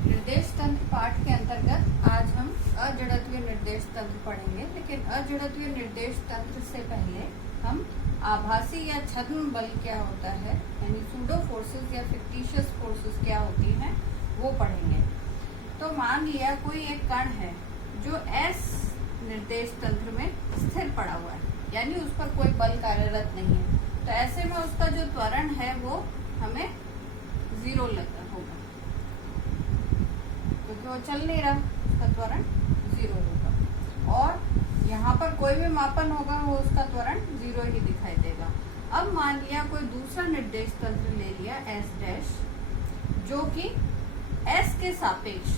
निर्देश तंत्र पाठ के अंतर्गत आज हम अजड़त्वीय निर्देश तंत्र पढ़ेंगे, लेकिन अजड़त्वीय निर्देश तंत्र से पहले हम आभासी या छद्म बल क्या होता है, यानी सूडो फोर्सेस या फिक्टिशियस फोर्सेस क्या होती हैं, वो पढ़ेंगे। तो मान लिया कोई एक कण है जो एस निर्देश तंत्र में स्थिर पड़ा हुआ है, यानी उस पर कोई बल कार्यरत नहीं है, तो ऐसे में उसका जो त्वरण है वो हमें 0 लगता होगा, क्योंकि वो चल नहीं रहा, उसका त्वरण 0 होगा। और यहाँ पर कोई भी मापन होगा वो उसका त्वरण 0 ही दिखाई देगा। अब मान लिया कोई दूसरा निर्देश तंत्र ले लिया एस डैश, जो कि एस के सापेक्ष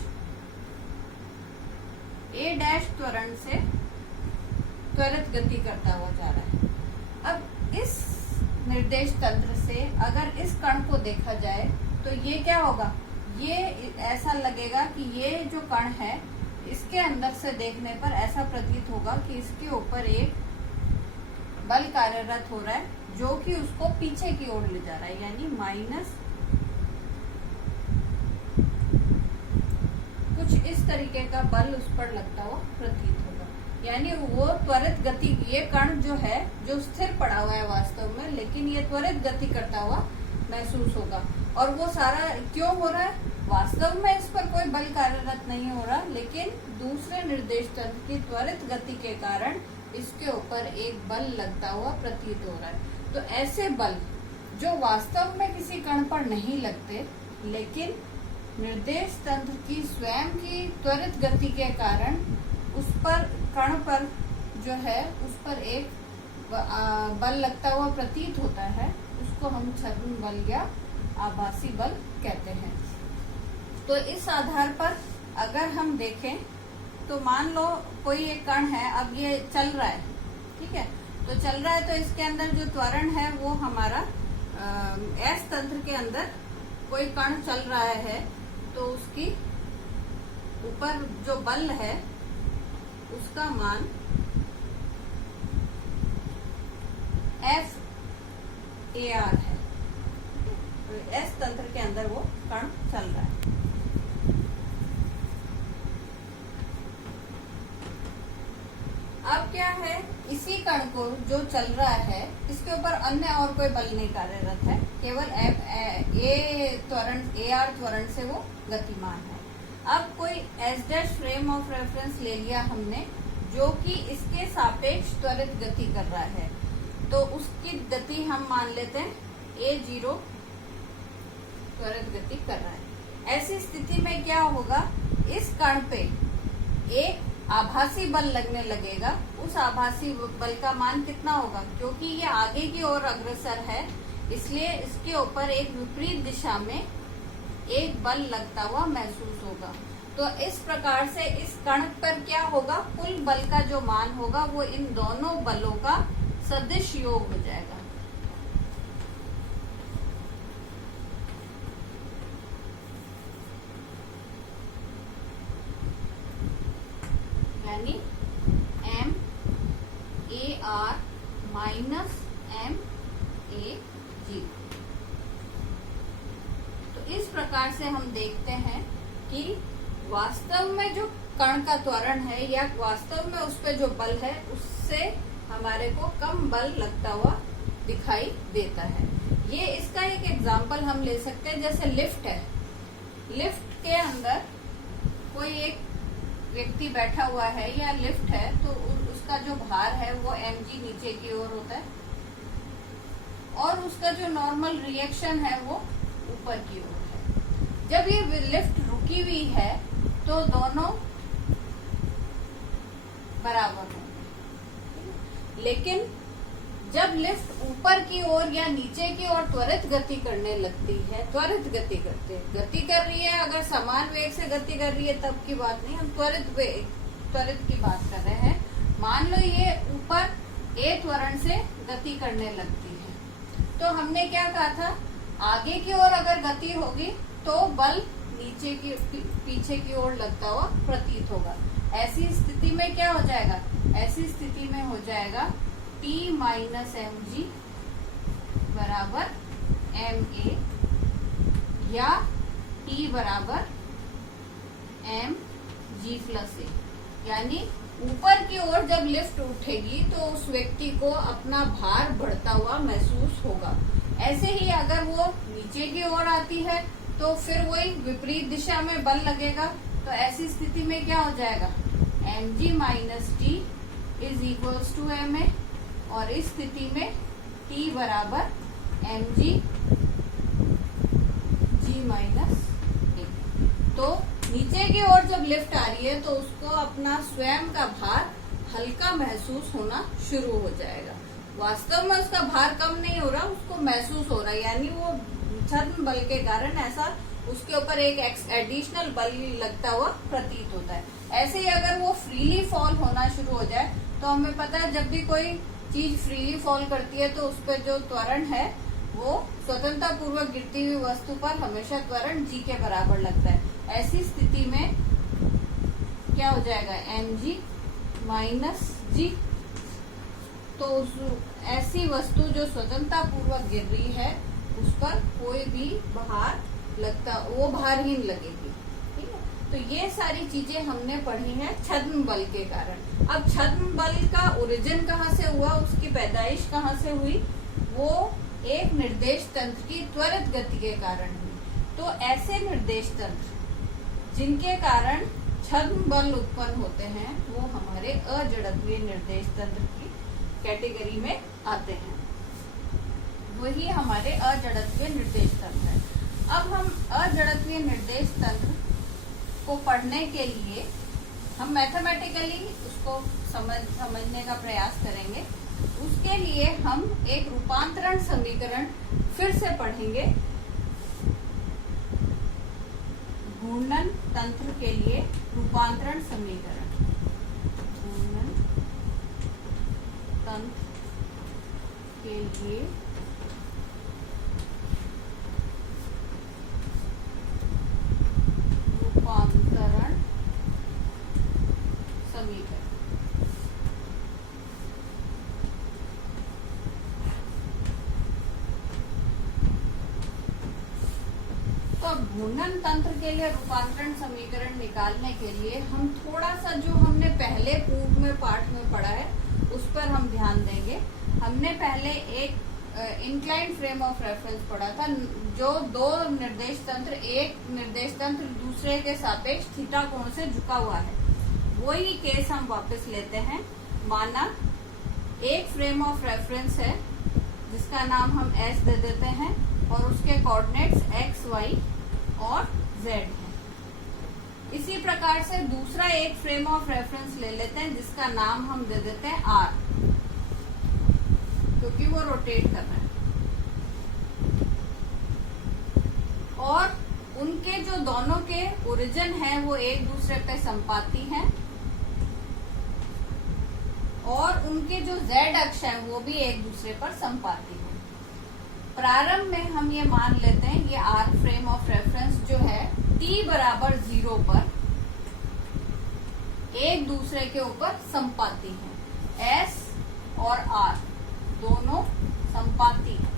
ए डैश त्वरण से त्वरित गति करता हुआ जा रहा है। अब इस निर्देश तंत्र से अगर इस कण को देखा जाए तो ये क्या होगा, ये ऐसा लगेगा कि ये जो कण है इसके अंदर से देखने पर ऐसा प्रतीत होगा कि इसके ऊपर एक बल कार्यरत हो रहा है जो कि उसको पीछे की ओर ले जा रहा है, यानी माइनस कुछ इस तरीके का बल उस पर लगता हुआ प्रतीत होगा। यानी वो त्वरित गति, ये कण जो है जो स्थिर पड़ा हुआ है वास्तव में, लेकिन ये त्वरित गति करता हुआ महसूस होगा। और वो सारा क्यों हो रहा है, वास्तव में इस पर कोई बल कार्यरत नहीं हो रहा, लेकिन दूसरे निर्देश तंत्र की त्वरित गति के कारण इसके ऊपर एक बल लगता हुआ प्रतीत हो रहा है। तो ऐसे बल जो वास्तव में किसी कण पर नहीं लगते, लेकिन निर्देश तंत्र की स्वयं की त्वरित गति के कारण उस पर कण पर जो है उस पर एक बल लगता हुआ प्रतीत होता है, उसको हम छद्म बल या आभासी बल कहते हैं। तो इस आधार पर अगर हम देखें तो मान लो कोई एक कण है, अब ये चल रहा है, ठीक है, तो चल रहा है तो इसके अंदर जो त्वरण है वो हमारा एस तंत्र के अंदर कोई कण चल रहा है तो उसकी ऊपर जो बल है उसका मान F(AR) है। तो एस तंत्र के अंदर वो कण चल रहा है। अब क्या है, इसी कण को जो चल रहा है इसके ऊपर अन्य और कोई बल नहीं कार्यरत है, केवल AR त्वरण से वो गतिमान है। अब कोई S dash frame of reference ले लिया हमने, जो कि इसके सापेक्ष त्वरित गति कर रहा है, तो उसकी गति हम मान लेते हैं A0 त्वरित गति कर रहा है। ऐसी स्थिति में क्या होगा, इस कण पे एक आभासी बल लगने लगेगा। उस आभासी बल का मान कितना होगा, क्योंकि ये आगे की ओर अग्रसर है, इसलिए इसके ऊपर एक विपरीत दिशा में एक बल लगता हुआ महसूस होगा। तो इस प्रकार से इस कण पर क्या होगा, कुल बल का जो मान होगा वो इन दोनों बलों का सदिश योग हो जाएगा। यानी MAR माइनस MA0। तो इस प्रकार से हम देखते हैं कि वास्तव में जो कण का त्वरण है या वास्तव में उस पे जो बल है उससे हमारे को कम बल लगता हुआ दिखाई देता है। ये इसका एक एग्जाम्पल हम ले सकते हैं, जैसे लिफ्ट है, लिफ्ट के अंदर कोई एक व्यक्ति बैठा हुआ है या लिफ्ट है, तो उसका जो भार है वो mg नीचे की ओर होता है और उसका जो नॉर्मल रिएक्शन है वो ऊपर की ओर है। जब ये लिफ्ट रुकी हुई है तो दोनों बराबर होंगे, लेकिन जब लिफ्ट ऊपर की ओर या नीचे की ओर त्वरित गति करने लगती है, त्वरित गति कर रही है, अगर समान वेग से गति कर रही है तब की बात नहीं, हम त्वरित की बात कर रहे हैं। मान लो ये ऊपर A त्वरण से गति करने लगती है, तो हमने क्या कहा था, आगे की ओर अगर गति होगी तो बल नीचे की पीछे की ओर लगता हुआ प्रतीत होगा। ऐसी स्थिति में क्या हो जाएगा, ऐसी स्थिति में हो जाएगा T माइनस mg बराबर ma या T बराबर एम जी प्लस ए, यानी ऊपर की ओर जब लिफ्ट उठेगी तो उस व्यक्ति को अपना भार बढ़ता हुआ महसूस होगा। ऐसे ही अगर वो नीचे की ओर आती है तो फिर वही विपरीत दिशा में बल लगेगा। तो ऐसी स्थिति में क्या हो जाएगा, M G minus T is equals to M A, और इस स्थिति में टी बराबर एम जी जी माइनस ए। तो नीचे की ओर जब लिफ्ट आ रही है तो उसको अपना स्वयं का भार हल्का महसूस होना शुरू हो जाएगा। वास्तव में उसका भार कम नहीं हो रहा, उसको महसूस हो रहा है, यानी वो छद्म बल के कारण ऐसा उसके ऊपर एक एडिशनल बल लगता हुआ प्रतीत होता है। ऐसे ही अगर वो फ्रीली फॉल होना शुरू हो जाए तो हमें पता है जब भी कोई चीज फ्रीली फॉल करती है तो उस पर जो त्वरण है वो स्वतंत्रता पूर्वक गिरती हुई वस्तु पर हमेशा त्वरण जी के बराबर लगता है। ऐसी स्थिति में क्या हो जाएगा, एम जी माइनस जी। तो ऐसी वस्तु जो स्वतंत्रता पूर्वक गिर रही है उस पर कोई भी भार लगता, वो भारहीन लगेगी। ठीक है, तो ये सारी चीजें हमने पढ़ी हैं छद्म बल के कारण। अब छद्म बल का ओरिजिन कहाँ से हुआ, उसकी पैदाइश कहाँ से हुई, वो एक निर्देश तंत्र की त्वरित गति के कारण हुई। तो ऐसे निर्देश तंत्र जिनके कारण छद्म बल उत्पन्न होते हैं वो हमारे अजड़त्वीय निर्देश तंत्र की कैटेगरी में आते हैं। वही हमारे अजड़त्वीय निर्देश तंत्र है। अब हम अजड़त्वीय निर्देश तंत्र को पढ़ने के लिए हम मैथमेटिकली उसको समझने का प्रयास करेंगे। उसके लिए हम एक रूपांतरण समीकरण फिर से पढ़ेंगे। घूर्णन तंत्र के लिए रूपांतरण समीकरण, घूर्णन तंत्र के लिए रूपांतरण समीकरण। तो अब घूर्णन तंत्र के लिए रूपांतरण समीकरण निकालने के लिए हम थोड़ा सा जो हमने पहले पूर्व में पाठ में पढ़ा है उस पर हम ध्यान देंगे। हमने पहले एक इंक्लाइंड फ्रेम ऑफ रेफरेंस पढ़ा था, जो दो निर्देश तंत्र, एक निर्देश तंत्र दूसरे के सापेक्ष थीटा कोण से झुका हुआ है। वही केस हम वापस लेते हैं। माना एक फ्रेम ऑफ रेफरेंस है जिसका नाम हम एस दे देते हैं और उसके कोऑर्डिनेट्स एक्स, वाई और जेड है। इसी प्रकार से दूसरा एक फ्रेम ऑफ रेफरेंस ले लेते हैं जिसका नाम हम दे देते हैं आर, क्योंकि वो रोटेट कर रहा है। और उनके जो दोनों के ओरिजिन है वो एक दूसरे पे संपाती हैं और उनके जो जेड अक्ष है वो भी एक दूसरे पर संपाती है। प्रारंभ में हम ये मान लेते हैं ये आर फ्रेम ऑफ रेफरेंस जो है टी बराबर 0 पर एक दूसरे के ऊपर संपाती है। एस और आर दोनों संपाती हैं।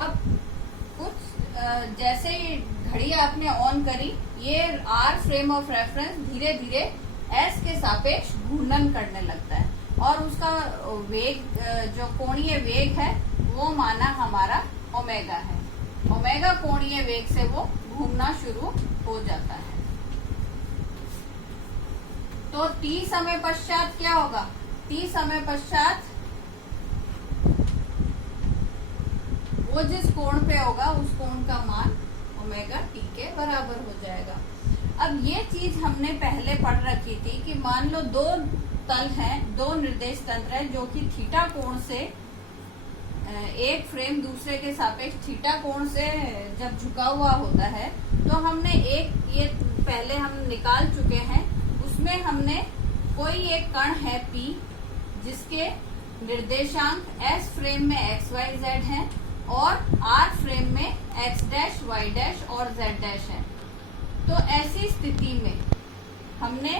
अब कुछ जैसे घड़ी आपने ऑन करी, ये आर फ्रेम ऑफ रेफरेंस धीरे धीरे एस के सापेक्ष घूर्णन करने लगता है और उसका वेग, जो कोणीय वेग है वो माना हमारा ओमेगा है। ओमेगा कोणीय वेग से वो घूमना शुरू हो जाता है। तो टी समय पश्चात क्या होगा, टी समय पश्चात वो जिस कोण पे होगा उस कोण का मान ओमेगा टी के बराबर हो जाएगा। अब ये चीज हमने पहले पढ़ रखी थी कि मान लो दो तल हैं, दो निर्देश तंत्र है जो कि थीटा कोण से, एक फ्रेम दूसरे के सापेक्ष थीटा कोण से जब झुका हुआ होता है तो हमने एक ये पहले हम निकाल चुके हैं। उसमें हमने कोई एक कण है P जिसके निर्देशांक S फ्रेम में x, y, z है और R फ्रेम में x डैश, y डैश और z डैश है। तो ऐसी स्थिति में हमने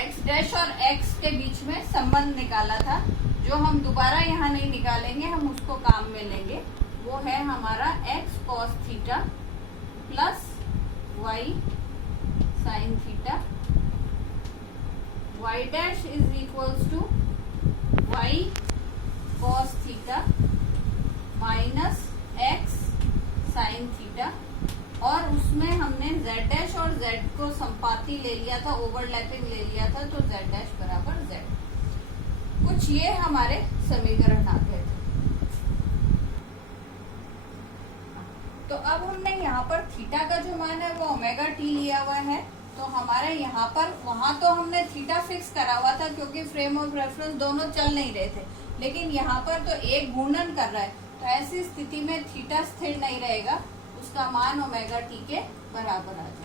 x डैश और x के बीच में संबंध निकाला था, जो हम दोबारा यहाँ नहीं निकालेंगे, हम उसको काम में लेंगे। वो है हमारा x cos theta plus y sin theta, y dash is equals to y cos theta minus x sin theta, और उसमें हमने z डैश और z को संपाती ले लिया था, ओवरलैपिंग ले लिया था, तो z डैश बराबर z। कुछ ये हमारे समीकरण आ गए थे। तो अब हमने यहाँ पर थीटा का जो मान है वो ओमेगा टी लिया हुआ है, तो हमारे यहाँ पर, वहां तो हमने थीटा फिक्स करा हुआ था क्योंकि फ्रेम ऑफ रेफरेंस दोनों चल नहीं रहे थे, लेकिन यहाँ पर तो एक घूर्णन कर रहा है, तो ऐसी स्थिति में थीटा स्थिर नहीं रहेगा, उसका मान ओमेगा टी के बराबर आ जाएगा।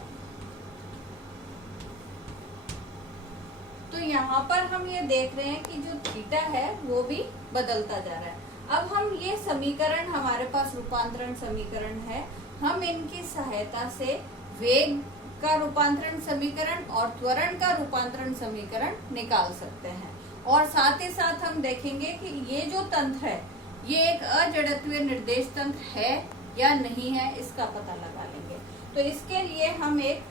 तो यहाँ पर हम ये देख रहे हैं कि जो थीटा है वो भी बदलता जा रहा है। अब हम ये समीकरण, हमारे पास रूपांतरण समीकरण है, हम इनकी सहायता से वेग का रूपांतरण समीकरण और त्वरण का रूपांतरण समीकरण निकाल सकते हैं। और साथ ही साथ हम देखेंगे कि ये जो तंत्र है ये एक अजड़त्वीय निर्देश तंत्र है या नहीं है, इसका पता लगा लेंगे। तो इसके लिए हम एक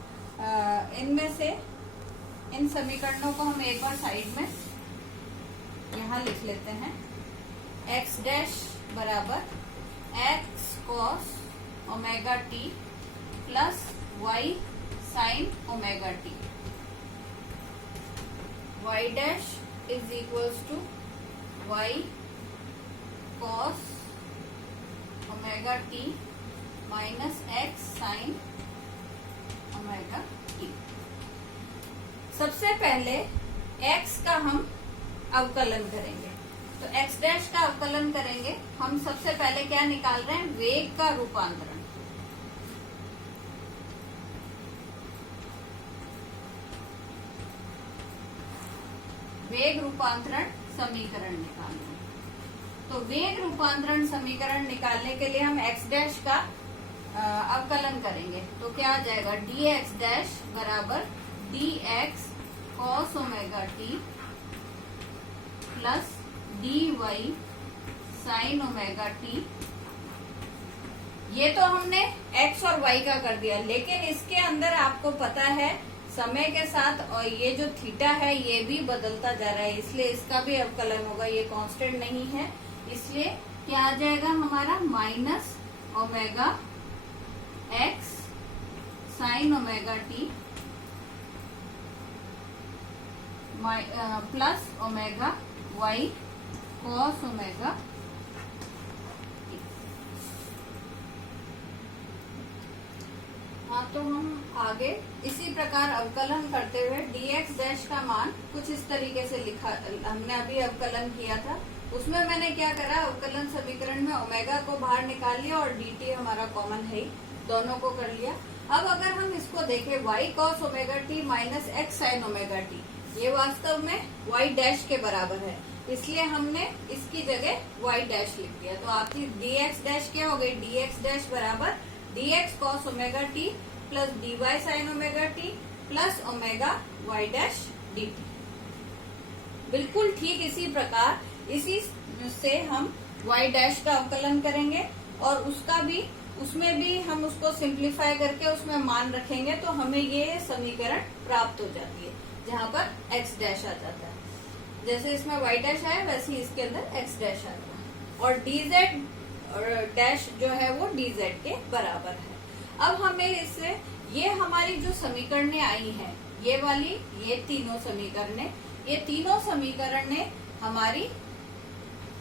इनमें से इन समीकरणों को हम एक बार साइड में यहाँ लिख लेते हैं। x डैश बराबर x cos omega T plus y sin omega T, y dash is equals to y cos omega T minus x sin omega T. सबसे पहले x का हम अवकलन करेंगे, तो x डैश का अवकलन करेंगे। हम सबसे पहले क्या निकाल रहे हैं, वेग का रूपांतरण। वेग रूपांतरण समीकरण निकालना है। तो वेग रूपांतरण समीकरण निकालने के लिए हम x डैश का अवकलन करेंगे, तो क्या आ जाएगा, dx डैश बराबर dx cos omega T plus dy sin omega T. ये तो हमने x और y का कर दिया, लेकिन इसके अंदर आपको पता है समय के साथ और ये जो थीटा है ये भी बदलता जा रहा है, इसलिए इसका भी अवकलन होगा, ये कांस्टेंट नहीं है, इसलिए क्या आ जाएगा हमारा minus omega x sign omega T plus omega y cos omega. हाँ, तो हम आगे इसी प्रकार अवकलन करते हुए dx डैश का मान कुछ इस तरीके से लिखा, हमने अभी अवकलन किया था, उसमें मैंने क्या करा, अवकलन समीकरण में ओमेगा को बाहर निकाल लिया और dt हमारा कॉमन है, दोनों को कर लिया। अब अगर हम इसको देखें y cos omega T minus x sin omega T, ये वास्तव में y डैश के बराबर है, इसलिए हमने इसकी जगह y डैश लिख दिया। तो आपकी dx डैश क्या हो गई, dx डैश बराबर dx cos omega T plus dy sin omega T plus omega y dash dt। बिल्कुल ठीक इसी प्रकार इसी से हम y डैश का अवकलन करेंगे और उसका भी, उसमें भी हम उसको सिंप्लीफाई करके उसमें मान रखेंगे, तो हमें ये समीकरण प्राप्त हो जाती है जहाँ पर x डैश आ जाता है। जैसे इसमें y डैश आया वैसे ही इसके अंदर x डैश आ गया, और dz डैश जो है वो dz के बराबर है। अब हमें इससे ये हमारी जो समीकरणें आई हैं, ये वाली, ये तीनों समीकरणें, ये तीनों समीकरणें हमारी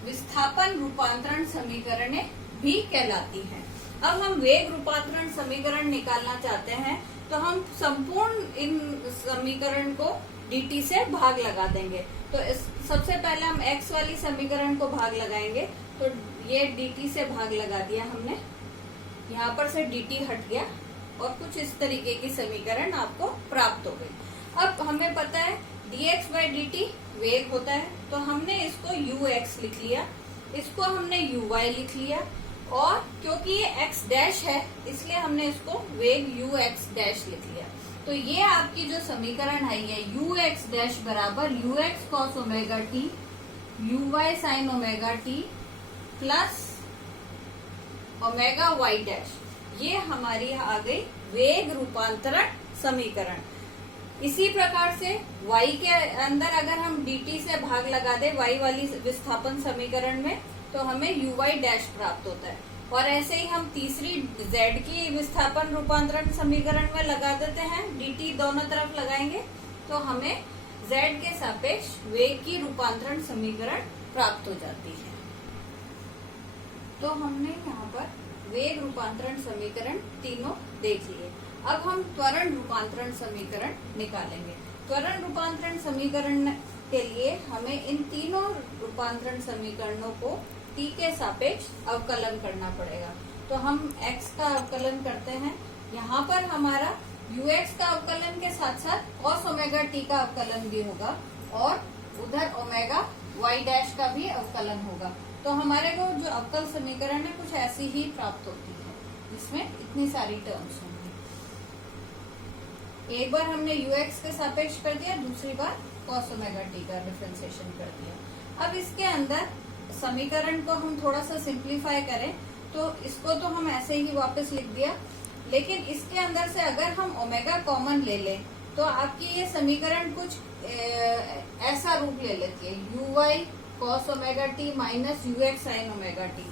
विस्थापन रूपांतरण समीकरणें भी कहलाती हैं। अब हम वेग रूपांतरण समीकरण निकालना चाहते हैं, तो हम संपूर्ण इन समीकरण को dt से भाग लगा देंगे। तो सबसे पहले हम x वाली समीकरण को भाग लगाएंगे, तो ये dt से भाग लगा दिया हमने, यहाँ पर से dt हट गया और कुछ इस तरीके की समीकरण आपको प्राप्त हो गई। अब हमें पता है dx by dt वेग होता है, तो हमने इसको ux लिख लिया, इसको हमने uy लिख लिया, और क्योंकि ये x डैश है इसलिए हमने इसको वेग ux डैश लिख लिया। तो ये आपकी जो समीकरण है ये यू एक्स डैश बराबर U X cos omega T U Y sine omega T plus omega Y dash, ये हमारी आ गई वेग रूपांतरण समीकरण। इसी प्रकार से y के अंदर अगर हम dt से भाग लगा दे y वाली विस्थापन समीकरण में, तो हमें u y डैश प्राप्त होता है। और ऐसे ही हम तीसरी z की विस्थापन रूपांतरण समीकरण में लगा देते हैं, dt दोनों तरफ लगाएंगे तो हमें z के सापेक्ष वेग की रूपांतरण समीकरण प्राप्त हो जाती है। तो हमने यहाँ पर वेग रूपांतरण समीकरण तीनों देख लिए। अब हम त्वरण रूपांतरण समीकरण निकालेंगे। त्वरण रूपांतरण समीकरण के लिए हमें इन तीनों रूपांतरण समीकरणों को t के सापेक्ष अवकलन करना पड़ेगा। तो हम x का अवकलन करते हैं, यहाँ पर हमारा ux का अवकलन के साथ साथ cos ओमेगा t का अवकलन भी होगा और उधर ओमेगा y डैश का भी अवकलन होगा। तो हमारे को जो अवकल समीकरण है कुछ ऐसी ही प्राप्त होती है, जिसमें इतनी सारी टर्म्स होंगी। एक बार हमने ux के सापेक्ष कर दिया, दूसरी बार cos ओमेगा t का डिफरेंशिएशन कर दिया। अब इसके अंदर समीकरण को हम थोड़ा सा सिंप्लीफाई करें तो इसको तो हम ऐसे ही वापस लिख दिया, लेकिन इसके अंदर से अगर हम ओमेगा कॉमन ले लें तो आपकी ये समीकरण कुछ ऐसा रूप ले लेती है, U Y cos omega T minus U X sine omega T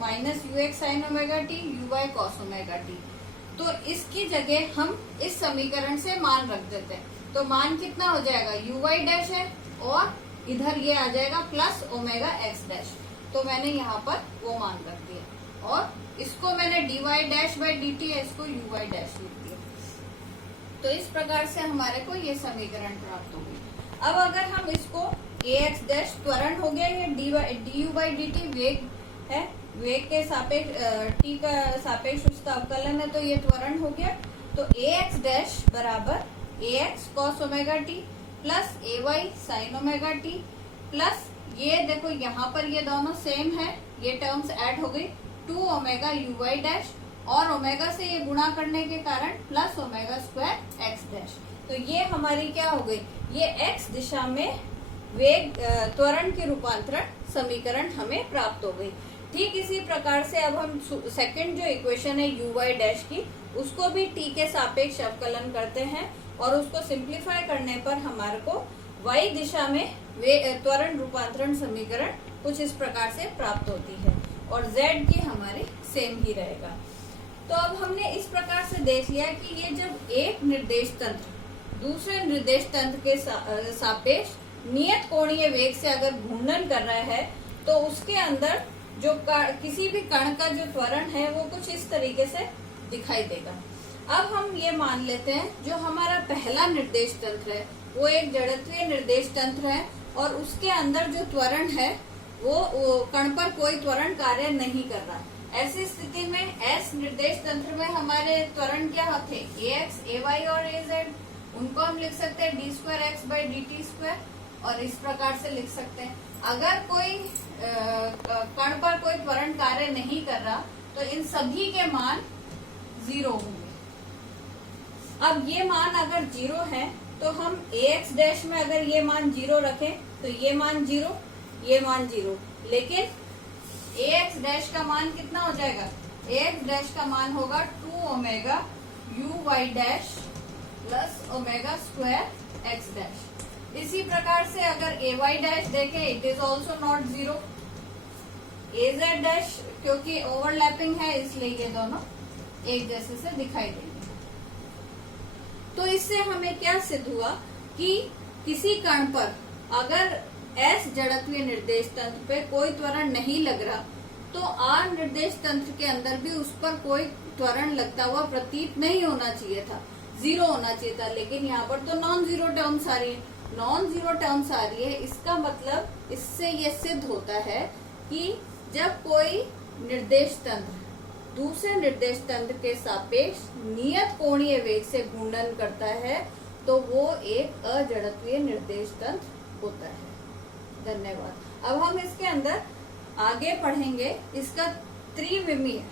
minus U X sine omega T U Y cos omega T. तो इसकी जगह हम इस समीकरण से मान रख देते हैं, तो मान कितना हो जाएगा, यू वाई डैश है और इधर ये आ जाएगा प्लस ओमेगा एक्स डैश। तो मैंने यहाँ पर वो मान रख दिया और इसको मैंने D Y dash by D T है, इसको यू वाई डैश लिख दिया। तो इस प्रकार से हमारे को ये समीकरण प्राप्त हो गई। अब अगर हम इसको ए एक्स डैश त्वरण हो गया, ये D you by D T वेग है, वेग के सापेक्ष टी का सापेक्ष उसका अवकलन है, तो ये त्वरण हो गया। तो ए एक्स डैश बराबर a x cos omega T plus a y sine omega T plus ये देखो यहाँ पर ये दोनों सेम है, ये टर्म्स ऐड हो गई 2 ओमेगा यू वाई डैश और ओमेगा से ये गुणा करने के कारण plus omega square X dash. तो ये हमारी क्या हो गई, ये एक्स दिशा में वेग त्वरण की रूपांतरण समीकरण हमें प्राप्त हो गई। ठीक इसी प्रकार से अब हम सेकंड जो इक्वेशन है यू वाई डैश की, उसको भी टी के सापेक्ष अवकलन करते हैं और उसको सिंप्लीफाई करने पर हमारे को y दिशा में त्वरण रूपांतरण समीकरण कुछ इस प्रकार से प्राप्त होती है और z की हमारी सेम ही रहेगा। तो अब हमने इस प्रकार से देख लिया कि ये जब एक निर्देश तंत्र दूसरे निर्देश तंत्र के सापेक्ष नियत कोणीय वेग से अगर घूर्णन कर रहा है तो उसके अंदर जो किसी भी कण का जो त्वरण है वो कुछ इस तरीके से दिखाई देगा। अब हम ये मान लेते हैं जो हमारा पहला निर्देश तंत्र है वो एक जड़त्वीय निर्देश तंत्र है और उसके अंदर जो त्वरण है वो कण पर कोई त्वरण कार्य नहीं कर रहा। ऐसी स्थिति में एस निर्देश तंत्र में हमारे त्वरण क्या थे, ए एक्स ए वाई और ए जेड, उनको हम लिख सकते हैं D square x by D T square और इस प्रकार से लिख सकते हैं। अगर कोई कण पर कोई त्वरण कार्य नहीं कर रहा तो इन सभी के मान 0 होंगे। अब ये मान अगर 0 है तो हम ए एक्स डैश में अगर ये मान 0 रखें तो ये मान 0, ये मान 0, लेकिन ए एक्स डैश का मान कितना हो जाएगा, ए एक्स डैश का मान होगा 2 omega U Y dash plus omega square X dash. इसी प्रकार से अगर ए वाई डैश देखें it is also not 0, A Z dash क्योंकि ओवरलैपिंग है इसलिए ये दोनों एक जैसे से दिखाई देंगे। तो इससे हमें क्या सिद्ध हुआ कि किसी कण पर अगर एस जड़त्वीय निर्देश तंत्र पे कोई त्वरण नहीं लग रहा तो आर निर्देश तंत्र के अंदर भी उस पर कोई त्वरण लगता हुआ प्रतीत नहीं होना चाहिए था, 0 होना चाहिए था, लेकिन यहाँ पर तो नॉन जीरो टर्म्स आ रही है। नॉन जीरो टर्म्स आ रही है इसका मतलब इससे ये सिद्ध होता है कि जब कोई निर्देश तंत्र दूसरे निर्देश तंत्र के सापेक्ष नियत कोणीय वेग से घूर्णन करता है तो वो एक अजड़त्वीय निर्देश तंत्र होता है। धन्यवाद। अब हम इसके अंदर आगे पढ़ेंगे, इसका त्रिविमीय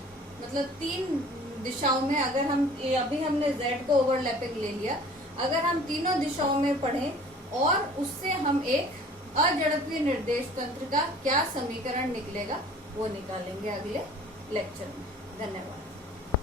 मतलब 3 दिशाओं में, अगर हम अभी हमने z को ओवरलैपिंग ले लिया, अगर हम तीनों दिशाओं में पढ़ें और उससे हम एक अजड़त्वीय निर्देश तंत्र का क्या समीकरण निकलेगा वो निकालेंगे अगले लेक्चर में। धन्यवाद।